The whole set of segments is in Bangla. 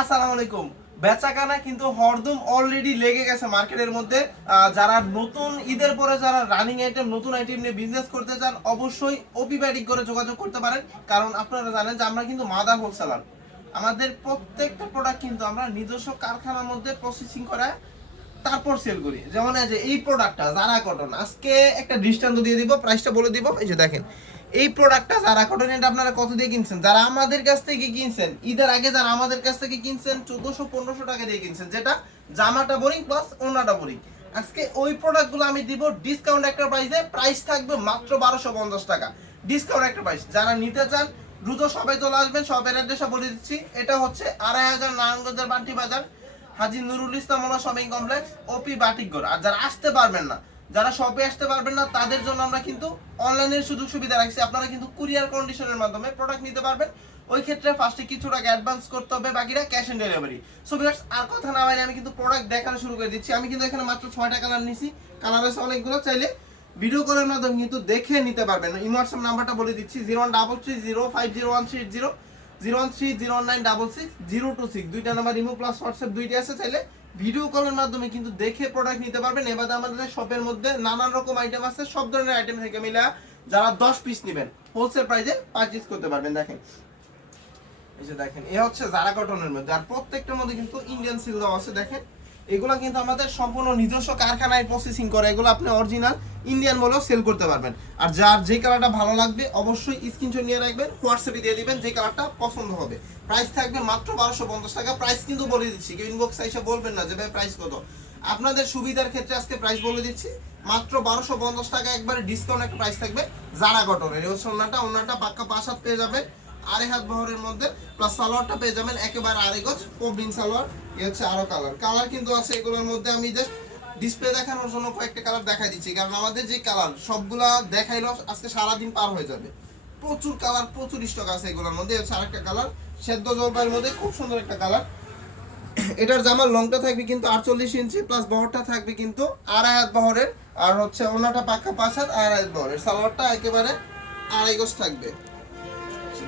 আসসালামু আলাইকুম। বেচাকানা কিন্তু হরদম অলরেডি লেগে গেছে মার্কেটের মধ্যে। যারা নতুন ঈদের পরে যারা রানিং আইটেম নতুন আইটেম নিয়ে বিজনেস করতে চান, অবশ্যই ওপিব্যাটিক করে যোগাযোগ করতে পারেন। কারণ আপনারা জানেন যে আমরা কিন্তু মাদার হোলসেলার আমাদের প্রত্যেকটা প্রোডাক্ট কিন্তু আমরা নিজস্ব কারখানার মধ্যে প্রসেসিং করে, তারপর সেল করি। যেমন এই যে এই প্রোডাক্টটা জারা কটন আজকে একটা দৃষ্টান্ত দিয়ে দিব প্রাইসটা বলে দিব। এই যে দেখেন এই প্রোডাক্টটা যারা কটন এটা আপনারা কত দিয়ে কিনছেন? যারা আমাদের কাছ থেকে কিনছেন, ঈদের আগে যারা আমাদের কাছ থেকে কিনছেন, চোদ্দশো, পনেরোশো টাকা দিয়ে কিনছেন, যেটা জামাটা বোরিং প্লাস ওনাটা বোরিং আজকে ওই প্রোডাক্টগুলো আমি দিব ডিসকাউন্ট একটা প্রাইসে প্রাইস থাকবে মাত্র বারোশো পঞ্চাশ টাকা। ডিসকাউন্ট একটা প্রাইস যারা নিতে চান, দ্রুত সবাই চলে আসবেন সবের অ্যাড্রেসটা বলে দিচ্ছি। এটা হচ্ছে আড়াই হাজার নারায়ণগঞ্জের বান্টি বাজার, হাজি নুরুল ইসলাম শপিং কমপ্লেক্স ওপি বাটিকগড় আর যারা আসতে পারবেন না যারা শপে আসতে পারবেন না, তাদের জন্য আমরা কিন্তু অনলাইনের সুযোগ সুবিধা রাখছি। আপনারা কিন্তু কুরিয়ার কন্ডিশনের মাধ্যমে প্রোডাক্ট নিতে পারবেন। ওই ক্ষেত্রে ফার্স্টে কিছু টাকা অ্যাডভান্স করতে হবে বাকিরা cash on delivery so viewers আর কথা না বলে আমি কিন্তু প্রোডাক্ট দেখানো শুরু করে দিচ্ছি। আমি কিন্তু এখানে মাত্র ছয়টা কালার নিছি। কালার আছে অনেকগুলো, চাইলে ভিডিও কলের মাধ্যমে কিন্তু দেখে নিতে পারবেন। ইমোয়াটসঅ্যাপ নাম্বারটা বলে দিচ্ছি zero one double three zero five zero one three zero zero one three zero nine double six zero two six দুইটা নাম্বার ইমো প্লাস হোয়াটসঅ্যাপ দুইটা আছে, চাইলে ভিডিও কলের মাধ্যমে কিন্তু দেখে প্রোডাক্ট নিতে পারবেন। এবার আমাদের শপের মধ্যে নানান রকম আইটেম আছে। সব ধরনের আইটেম থেকে মিলা যারা দশ পিস নেবেন হোলসেল প্রাইসে পারচেজ করতে পারবেন, দেখেন। এই যে দেখেন, এ হচ্ছে জারা কটনের মধ্যে। আর প্রত্যেকটার মধ্যে কিন্তু ইন্ডিয়ান সিল দেওয়া আছে, দেখেন। এগুলো কিন্তু আমাদের সম্পূর্ণ নিজস্ব কারখানায় প্রসেসিং করে। এগুলো আপনি অরিজিনাল ইন্ডিয়ান বলেও সেল করতে পারবেন। আর যার যে কালারটা ভালো লাগবে, অবশ্যই স্ক্রিনশট নিয়ে রাখবেন হোয়াটসঅ্যাপে দিয়ে দিবেন যে কালারটা পছন্দ হবে। প্রাইস থাকবে মাত্র বারোশো পঞ্চাশ টাকা। প্রাইস কিন্তু বলে দিচ্ছি, কেউ ইনবক্স এসে বলবেন না যে, ভাই প্রাইস কত? আপনাদের সুবিধার ক্ষেত্রে আজকে প্রাইস বলে দিচ্ছি, মাত্র বারোশো পঞ্চাশ টাকা একবারে ডিসকাউন্ট একটা প্রাইস থাকবে জারা কটনের এই হচ্ছে ওনাটা পাক্কা পাঁচ হাত পেয়ে যাবেন আড়াই হাত বহরের মধ্যে প্লাস সালোয়ারটা পেয়ে যাবেন একেবারে আড়াই গজ কোবডিন সালোয়ার এ হচ্ছে আরও কালার কালার কিন্তু আছে এগুলোর মধ্যে আমি জাস্ট ডিসপ্লে দেখানোর জন্য কয়েকটা কালার দিচ্ছি। কারণ আমাদের যে কালার সবগুলা দেখাইলো আজকে পার হয়ে যাবে। প্রচুর কালার প্রচুর স্টক আছে এগুলোর মধ্যে। হচ্ছে আরেকটা কালার সেদ্ধ জলপাইয়ের মধ্যে খুব সুন্দর একটা কালার এটার জামার লংটা থাকবে কিন্তু আটচল্লিশ ইঞ্চি প্লাস বহরটা থাকবে কিন্তু আড়াই হাত বহরের। আর হচ্ছে ওনাটা পাক্কা পাঁচ হাত, আড়াই হাত বহরের। সালোয়ারটা একেবারে আড়াই গজ থাকবে।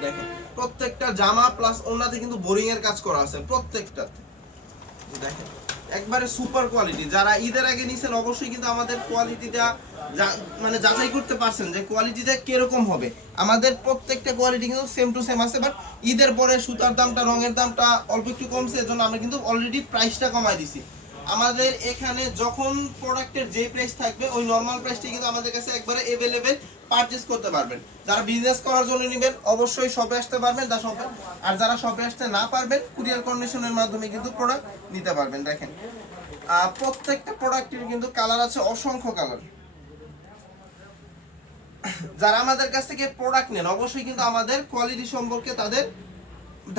দেখেন, প্রত্যেকটা জামা প্লাস ওনাতে কিন্তু বোরিং এর কাজ করা আছে প্রত্যেকটা দেখেন, একবারে সুপার কোয়ালিটি যারা ঈদের আগে নিছেন, অবশ্যই কিন্তু আমাদের কোয়ালিটিটা মানে যাচাই করতে পারছেন যে কোয়ালিটিটা কীরকম হবে। আমাদের প্রত্যেকটা কোয়ালিটি কিন্তু সেম টু সেম আছে বাট ঈদের পরে সুতার দামটা, রঙের দামটা অল্প একটু কমছে, এজন্য আমরা কিন্তু অলরেডি প্রাইসটা কমাই দিছি। আমাদের এখানে যখন প্রোডাক্টের যে প্রাইস থাকবে, ওই নর্মাল প্রাইসটি কিন্তু আমাদের কাছে একবারে এভেলেবেল পারচেজ করতে পারবেন। যারা বিজনেস করার জন্য নেবেন, অবশ্যই শপে আসতে পারবেন, যা শপে আর যারা শপে আসতে না পারবেন কুরিয়ার কন্ডিশনের মাধ্যমে কিন্তু প্রোডাক্ট নিতে পারবেন, দেখেন। প্রত্যেকটা প্রোডাক্টের কিন্তু কালার আছে অসংখ্য কালার যারা আমাদের কাছ থেকে প্রোডাক্ট নেন, অবশ্যই কিন্তু আমাদের কোয়ালিটি সম্পর্কে তাদের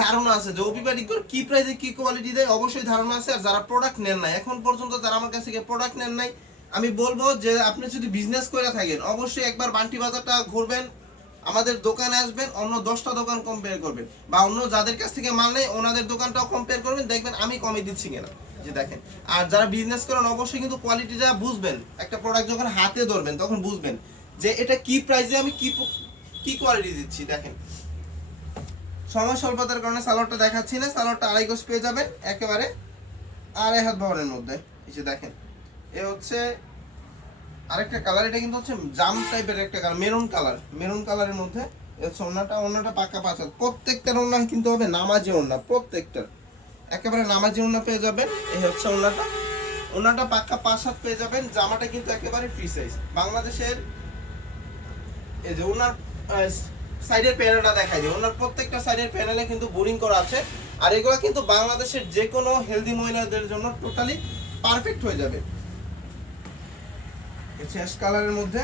ধারণা আছে যে অভিবাদিকর কি প্রাইসে কি কোয়ালিটি দেয়, অবশ্যই ধারণা আছে, আর যারা প্রোডাক্ট নেন নাই, এখন পর্যন্ত যারা আমার কাছ থেকে প্রোডাক্ট নেন নাই, আমি বলব যে আপনি যদি বিজনেস করে থাকেন, অবশ্যই একবার বান্টি বাজারটা ঘুরবেন, আমাদের দোকানে আসবেন, অন্য দশটা দোকান কম্পেয়ার করবেন, বা অন্য যাদের কাছ থেকে মাল নেই, ওনাদের দোকানটাও কম্পেয়ার করবেন, দেখবেন আমি কমে দিচ্ছি কিনা, যে দেখেন। আর যারা বিজনেস করেন, অবশ্যই কিন্তু কোয়ালিটিটা বুঝবেন, একটা প্রোডাক্ট যখন হাতে ধরবেন, তখন বুঝবেন যে এটা কি প্রাইসে আমি কি কি কোয়ালিটি দিচ্ছি, দেখেন। সময় স্বল্পতার কারণে সালোয়ারটা দেখাচ্ছি না, সালোয়ারটা আড়াই গোস পেয়ে যাবেন একেবারে আড়াই হাত ভরের মধ্যে। এই যে দেখেন, এ হচ্ছে আরেকটা কালার এটা কিন্তু হচ্ছে জাম টাইপের একটা কালার মেরুন কালার মেরুন কালারের মধ্যে হচ্ছে ওনাটা ওনাটা পাকা পাঁচ হাত প্রত্যেকটার ওনা কিন্তু হবে নামাজি ওনা প্রত্যেকটার। একেবারে নামাজি ওনা পেয়ে যাবেন, এই হচ্ছে ওনাটা ওনাটা পাক্কা পাঁচ হাত পেয়ে যাবেন, জামাটা কিন্তু একেবারে ফ্রি সাইজ বাংলাদেশের এই যে ওনার সাইডের প্যানেলটা দেখাই দিই। ওনার প্রত্যেকটা সাইডের প্যানেলে কিন্তু বোরিং করা আছে। আর এগুলো কিন্তু বাংলাদেশের যে কোনো হেলদি মহিলাদের জন্য টোটালি পারফেক্ট হয়ে যাবে। শেষ কালারের মধ্যে।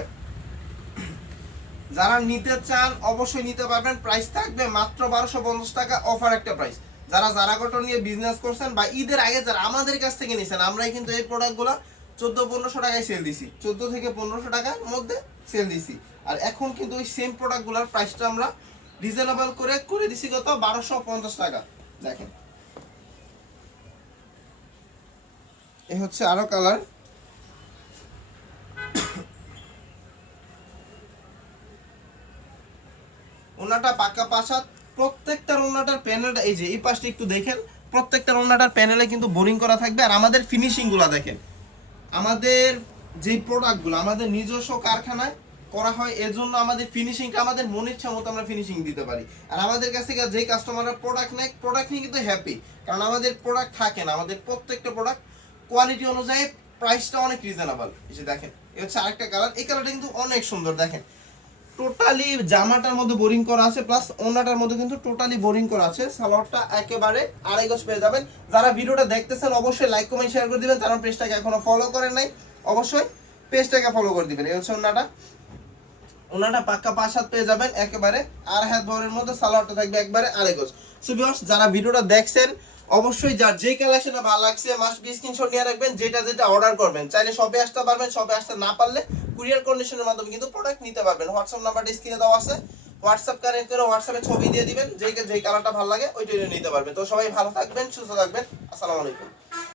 যারা নিতে চান, অবশ্যই নিতে পারবেন। প্রাইস থাকবে মাত্র বারোশো পঞ্চাশ টাকা, অফার একটা প্রাইস। যারা কটন নিয়ে বিজনেস করছেন বা ঈদের আগে যারা আমাদের কাছ থেকে নিছেন, আমরাই কিন্তু এই প্রোডাক্টগুলো চোদ্দ পনেরোশো টাকায় সেল দিছি। চোদ্দ থেকে পনেরোশো টাকার মধ্যে সেল দিছি। আর এখন কিন্তু ওই সেম প্রোডাক্টগুলোর প্রাইসটা আমরা রিজনেবল করে করে দিছি কত? বারোশো পঞ্চাশ টাকা। দেখেন। এ হচ্ছে আরও কালার ওনাটা পাকা পাশাত প্রত্যেকটা ওনাটার প্যানেলটা এই যে এই পাশটা একটু দেখেন, প্রত্যেকটা ওনাটার প্যানেলে কিন্তু বোরিং করা থাকবে। আর আমাদের ফিনিশিংগুলো দেখেন। আমাদের যে প্রোডাক্টগুলো আমাদের নিজস্ব কারখানায় করা হয় এর জন্য আমাদের ফিনিশিংটা আমাদের মনের মতো আমরা ফিনিশিং দিতে পারি। আর আমাদের কাছ থেকে যে কাস্টমাররা প্রোডাক্ট নেয় প্রোডাক্ট নিয়ে কিন্তু হ্যাপি কারণ আমাদের প্রোডাক্ট থাকে না, আমাদের প্রত্যেকটা প্রোডাক্ট কোয়ালিটি অনুযায়ী প্রাইসটা অনেক রিজনেবল এই যে দেখেন এ হচ্ছে আরেকটা কালার এই কালারটা কিন্তু অনেক সুন্দর, দেখেন। টোটালি জামাটার মধ্যে বোরিং করা আছে প্লাস ওনাটার মধ্যে কিন্তু টোটালি বোরিং করা আছে। সালোয়ারটা একেবারে আড়াই গজ পেয়ে যাবেন। যারা ভিডিওটা দেখতেছেন, অবশ্যই লাইক কমেন্ট শেয়ার করে দিবেন। যারা পেজটাকে এখনও ফলো করেন নাই, অবশ্যই পেজটাকে ফলো করে দিবেন। এই হচ্ছে ওনাটা ওনাটা পাক্কা পাঁচ হাত পেয়ে যাবেন একেবারে। আর হাত বহরের মধ্যে সালোয়ারটা থাকবে একবারে আড়াই গজ। সো ভিউয়ার্স যারা ভিডিওটা দেখছেন অবশ্যই যার যে কালেকশনটা ভালো লাগছে মাস বিশ স্ক্রিনশট নিয়ে রাখবেন, যেটা যেটা অর্ডার করবেন। চাইলে সবে আসতে পারবেন সবে আসতে না পারলে কুরিয়ার কন্ডিশনের মাধ্যমে কিন্তু প্রোডাক্ট নিতে পারবেন। হোয়াটসঅ্যাপ নাম্বারটা স্ক্রিনে দেওয়া আছে। হোয়াটসঅ্যাপ কানেক্ট করে হোয়াটসঅ্যাপে ছবি দিয়ে দিবেন, যে যেই কালারটা ভালো লাগে ওইটাই নিতে পারবেন। তো সবাই ভালো থাকবেন, সুস্থ থাকবেন। আসসালামু আলাইকুম।